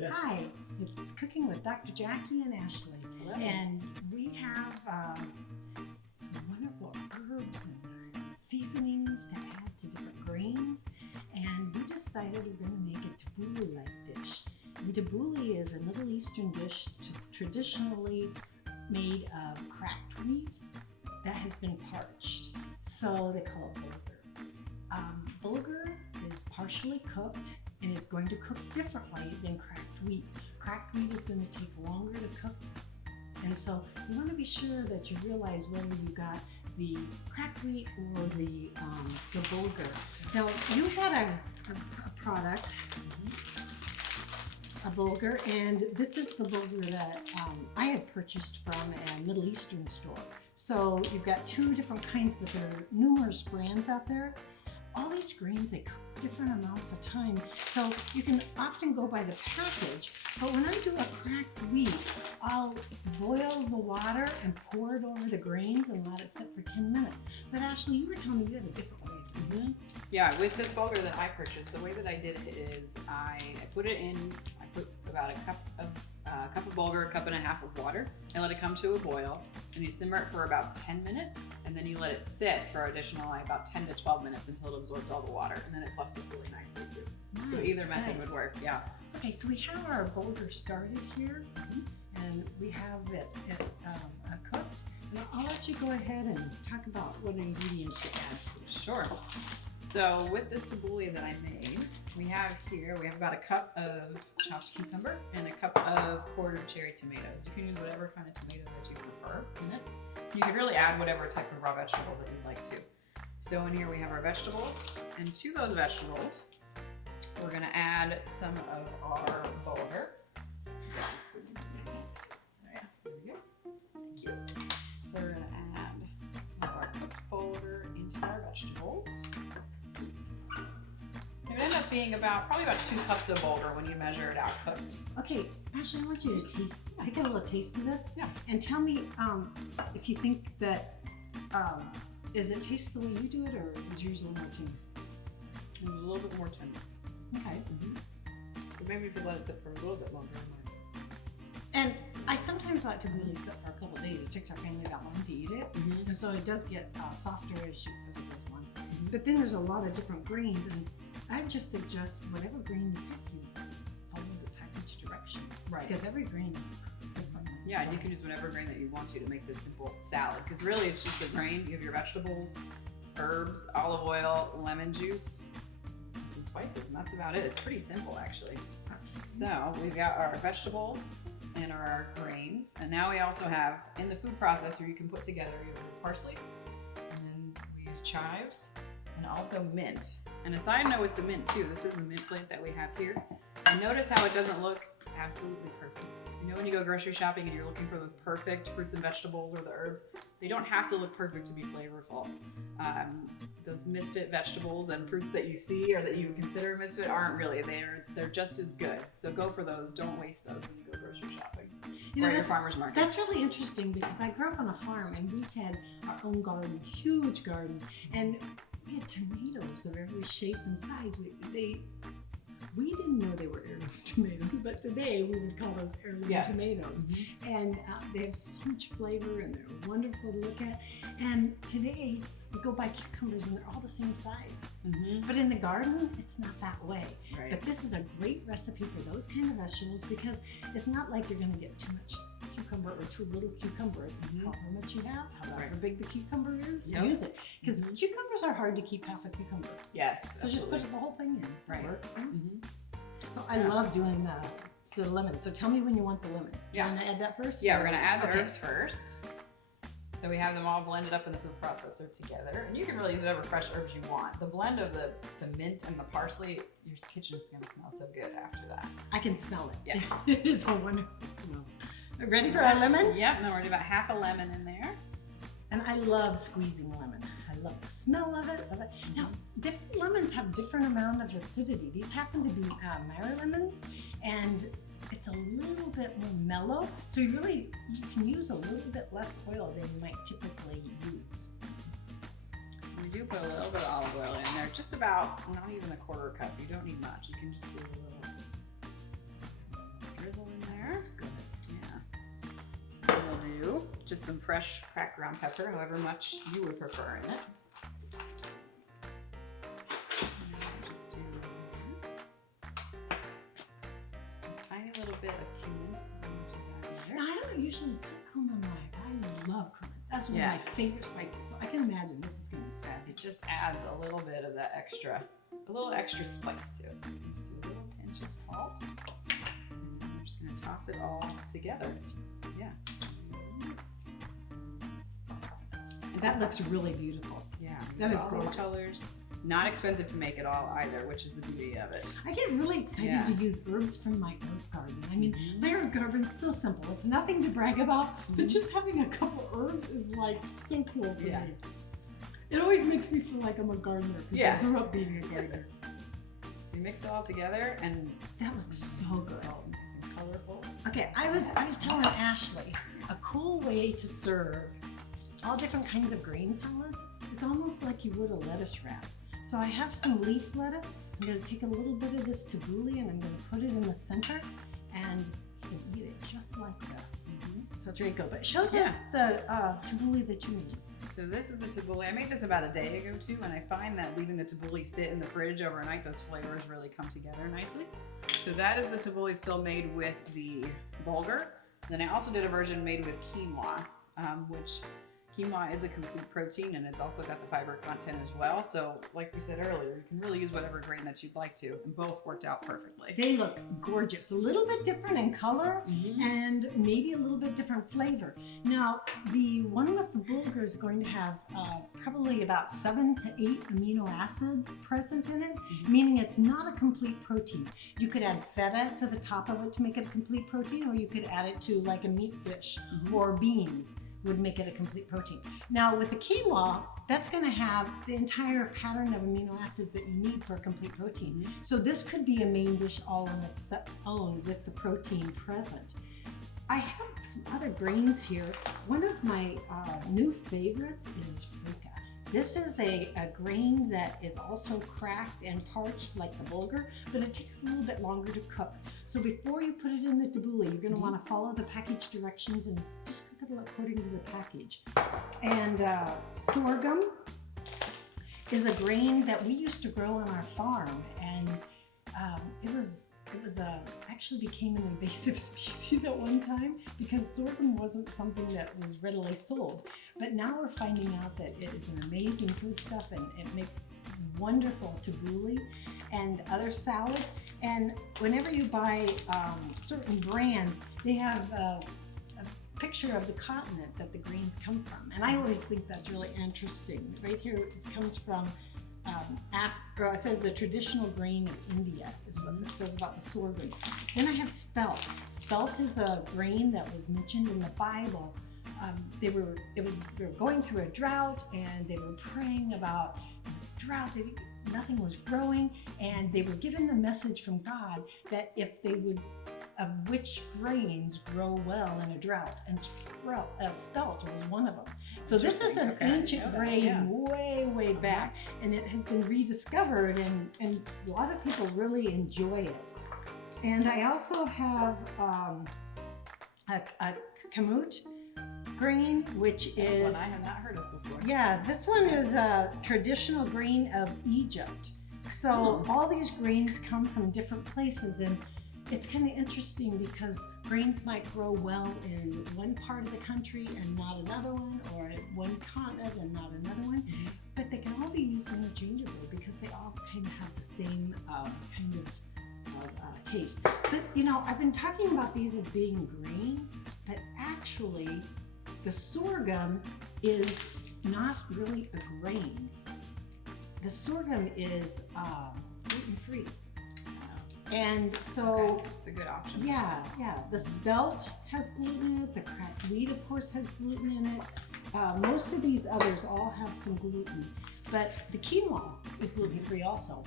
Yeah. Hi, it's Cooking with Dr. Jackie and Ashley. Hello. And we have some wonderful herbs and seasonings to add to different grains. And we decided we're going to make a tabbouleh-like dish. And tabbouleh is a Middle Eastern dish traditionally made of cracked wheat that has been parched. So they call it bulgur. Bulgur is partially cooked and is going to cook differently than cracked wheat. Cracked wheat is going to take longer to cook. And so you want to be sure that you realize whether you got the cracked wheat or the bulgur. Now you had a product, a bulgur, and this is the bulgur that I had purchased from a Middle Eastern store. So you've got two different kinds, but there are numerous brands out there. All these grains, they cook different amounts of time. So you can often go by the package, but when I do a cracked wheat, I'll boil the water and pour it over the grains and let it sit for 10 minutes. But Ashley, you were telling me you had a different way of doing it. Yeah, with this bulgur that I purchased, the way that I did it is I put it in, I put about a cup of bulgur, a cup and a half of water, and let it come to a boil. And you simmer it for about 10 minutes, and then you let it sit for additional about 10 to 12 minutes until it absorbs all the water, and then it fluffs up really nicely too. Nice, So either method nice. would work, yeah. Okay, so we have our bulgur started here, and we have it cooked. And I'll let you go ahead and talk about what ingredients you add to it. Sure. So with this tabbouleh that I made, we have about a cup of chopped cucumber and a cup of quartered cherry tomatoes. You can use whatever kind of tomato that you prefer in it. You could really add whatever type of raw vegetables that you'd like to. So in here we have our vegetables, and to those vegetables, we're gonna add some of our bulgur. There we go. Thank you. So we're gonna add some of our cooked bulgur into our vegetables. It would end up being probably about 2 cups of bulgur when you measure it out cooked. Okay, Ashley, I want you to take a little taste of this. Yeah. And tell me if you think that, is it taste the way you do it, or is yours a little more tender? It was a little bit more tender. Okay. But maybe if you let it sit for a little bit longer. And I sometimes like to really sit for a couple of days. It takes our family that long to eat it. And so it does get softer as it goes on. But then there's a lot of different grains, and I just suggest whatever grain you pick, you follow the package directions. Right. Because every grain is different. Yeah, and you can use whatever grain that you want to make this simple salad. Because really it's just a grain. You have your vegetables, herbs, olive oil, lemon juice, some spices, and that's about it. It's pretty simple actually. So we've got our vegetables and our grains, and now we also have, in the food processor, you can put together your parsley, and then we use chives, and also mint. And a side note with the mint too, this is the mint plant that we have here. And notice how it doesn't look absolutely perfect. You know when you go grocery shopping and you're looking for those perfect fruits and vegetables or the herbs, they don't have to look perfect to be flavorful. Those misfit vegetables and fruits that you see or that you consider misfit aren't really. They're just as good. So go for those. Don't waste those when you go grocery shopping. You know, or your farmer's market. That's really interesting because I grew up on a farm and we had our own garden, huge garden, and we had tomatoes of every shape and size. We didn't know they were heirloom tomatoes, but today we would call those heirloom tomatoes. And they have so much flavor and they're wonderful to look at. And today we go buy cucumbers and they're all the same size. But in the garden, it's not that way. Right. But this is a great recipe for those kind of vegetables because it's not like you're going to get too much cucumber or too little cucumber. It's how much you have, however big the cucumber is, use it. Because cucumbers are hard to keep half a cucumber. Yes. So just put the whole thing in. Right. It works. So I love doing the lemon. So tell me when you want the lemon. Yeah. You want to add that first? Yeah, we're gonna add the herbs first. So we have them all blended up in the food processor together. And you can really use whatever fresh herbs you want. The blend of the mint and the parsley, your kitchen is gonna smell so good after that. I can smell it. Yeah. It is a wonderful smell. Ready for our lemon? Yep, and then we're gonna do about half a lemon in there. And I love squeezing lemon. I love the smell of it. Now, different lemons have different amount of acidity. These happen to be Meyer lemons, and it's a little bit more mellow. So you can use a little bit less oil than you might typically use. We do put a little bit of olive oil in there, just about, not even a quarter cup. You don't need much. You can just do a little. just some fresh cracked ground pepper, however much you would prefer in it. Just do some tiny little bit of cumin. Now, I don't usually put cumin on I love cumin. That's one of my favorite spices, so I can imagine this is going to be fabulous. It just adds a little bit of that extra, a little extra spice to it. Just do a little pinch of salt. And I'm just going to toss it all together. Yeah. And That looks really beautiful. Yeah. That is all those gorgeous. colors. Not expensive to make at all either, which is the beauty of it. I get really excited to use herbs from my herb garden. I mean, my herb garden's so simple. It's nothing to brag about, but just having a couple herbs is like so cool for me. It always makes me feel like I'm a gardener because I grew up being a gardener. So you mix it all together and that looks so good. All nice and colorful. Okay, I was telling Ashley, a cool way to serve all different kinds of green salads is almost like you would a lettuce wrap. So I have some leaf lettuce. I'm going to take a little bit of this tabbouleh and I'm going to put it in the center and you can eat it just like this. So it's really good. But show the tabbouleh that you made. So this is a tabbouleh. I made this about a day ago too, and I find that leaving the tabbouleh sit in the fridge overnight, those flavors really come together nicely. So that is the tabbouleh still made with the bulgur. Then I also did a version made with quinoa, which quinoa is a complete protein and it's also got the fiber content as well. So like we said earlier, you can really use whatever grain that you'd like to, and both worked out perfectly. They look gorgeous. A little bit different in color and maybe a little bit different flavor. Now, the one with the bulgur is going to have probably about 7 to 8 amino acids present in it, meaning it's not a complete protein. You could add feta to the top of it to make it a complete protein, or you could add it to like a meat dish or beans would make it a complete protein. Now with the quinoa, that's going to have the entire pattern of amino acids that you need for a complete protein. So this could be a main dish all on its own with the protein present. I have some other grains here. One of my new favorites is fruca. This is a grain that is also cracked and parched like the bulgur, but it takes a little bit longer to cook. So before you put it in the tabbouleh, you're going to want to follow the package directions and just cook it according to the package. And sorghum is a grain that we used to grow on our farm, and actually became an invasive species at one time because sorghum wasn't something that was readily sold. But now we're finding out that it is an amazing foodstuff and it makes wonderful tabbouleh and other salads. And whenever you buy certain brands, they have a picture of the continent that the grains come from. And I always think that's really interesting. Right here it comes from it says the traditional grain of India is what this says about the sorghum. Then I have spelt. Spelt is a grain that was mentioned in the Bible. They were going through a drought and they were praying about this drought. Nothing was growing, and they were given the message from God that if they would, which grains grow well in a drought, and spelt was one of them. So this is an ancient grain way back, and it has been rediscovered, and a lot of people really enjoy it. And I also have a kamut grain, which is one I have not heard of before. Yeah, this one is a traditional grain of Egypt. So all these grains come from different places, and it's kind of interesting because grains might grow well in one part of the country and not another one, or in one continent and not another one. But they can all be used interchangeably because they all kind of have the same kind of taste. But you know, I've been talking about these as being grains, but actually the sorghum is not really a grain. The sorghum is gluten-free. And so it's a good option. Yeah. The spelt has gluten in it. The cracked wheat, of course, has gluten in it. Most of these others all have some gluten, but the quinoa is gluten-free also.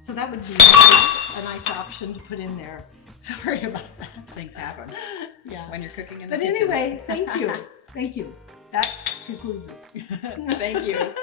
So that would be a nice option to put in there. Sorry about that. Things happen. Yeah. When you're cooking in the But kitchen. anyway, thank you. Thank you. That concludes us. Thank you.